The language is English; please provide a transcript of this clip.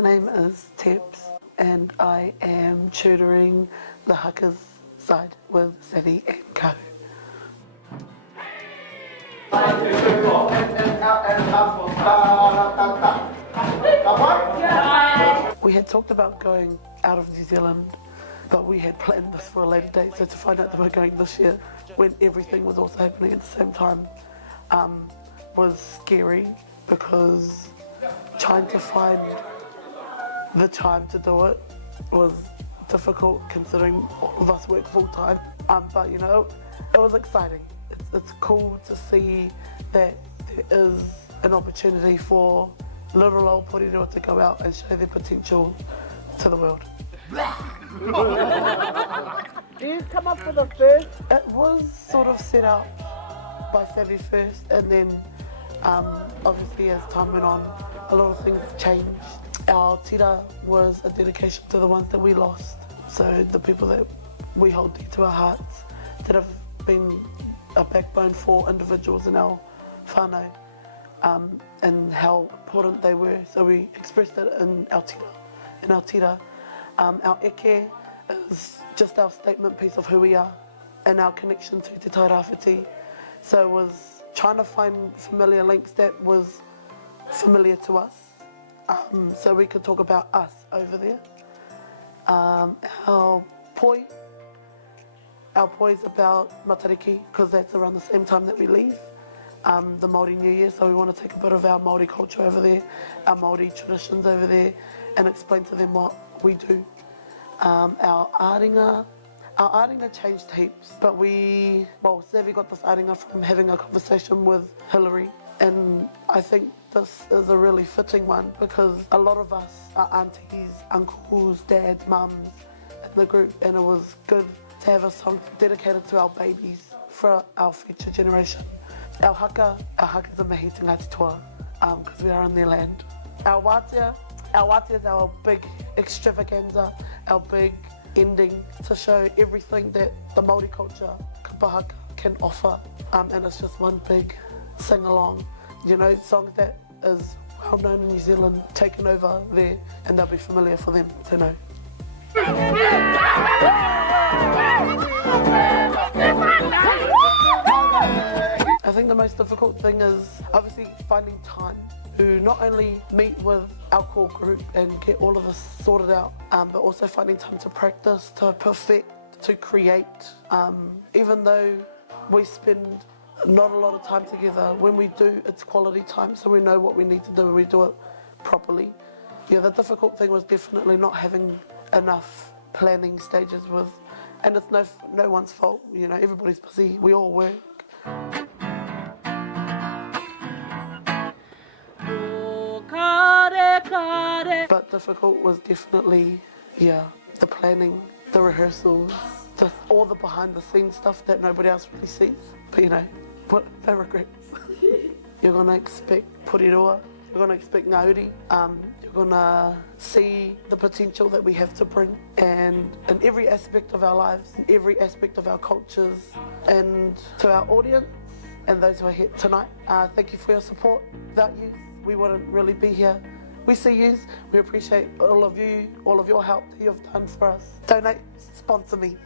My name is Teps and I am tutoring the Haka's side with Savvy and Ko. We had talked about going out of New Zealand, but we had planned this for a later date, so to find out that we're going this year when everything was also happening at the same time was scary, because trying to find the time to do it was difficult considering all of us work full time, but you know, it was exciting. It's cool to see that there is an opportunity for little old Porirua to go out and show their potential to the world. Do you come up with a first? It was sort of set out by Savvy first, and then obviously as time went on, a lot of things changed. Our tira was a dedication to the ones that we lost. So the people that we hold dear to our hearts, that have been a backbone for individuals in our whānau, and how important they were. So we expressed it in our tira. Our eke is just our statement piece of who we are and our connection to Te Tairāwhiti. So it was trying to find familiar links that was familiar to us, so we could talk about us over there. Our poi is about Matariki, because that's around the same time that we leave, the Māori New Year, so we want to take a bit of our Māori culture over there, our Māori traditions over there, and explain to them what we do. Our aringa changed heaps, but Savvy got this aringa from having a conversation with Hillary, and I think this is a really fitting one because a lot of us are aunties, uncles, dads, mums in the group, and it was good to have a song dedicated to our babies for our future generation. Our Haka is a mihi te Ngāti Toa, because we are on their land. Our wātea is our big extravaganza, our big ending to show everything that the Māori culture, Kapa Haka, can offer, and it's just one big sing-along. You know, songs that is well known in New Zealand, taken over there, and they'll be familiar for them to know. I think the most difficult thing is obviously finding time to not only meet with our core group and get all of this sorted out, but also finding time to practice, to perfect, to create. Even though we spend not a lot of time together, when we do, it's quality time, so we know what we need to do and we do it properly. Yeah, the difficult thing was definitely not having enough planning stages with, and it's no one's fault, you know, everybody's busy, we all work. But difficult was definitely, the planning, the rehearsals, just all the behind the scenes stuff that nobody else really sees. But you know, no regrets. You're gonna expect Porirua, you're gonna expect Ngā Uri, you're gonna see the potential that we have to bring, and in every aspect of our lives, in every aspect of our cultures, and to our audience and those who are here tonight, thank you for your support. Without you, we wouldn't really be here. We see you, we appreciate all of you, all of your help that you've done for us. Donate, sponsor me.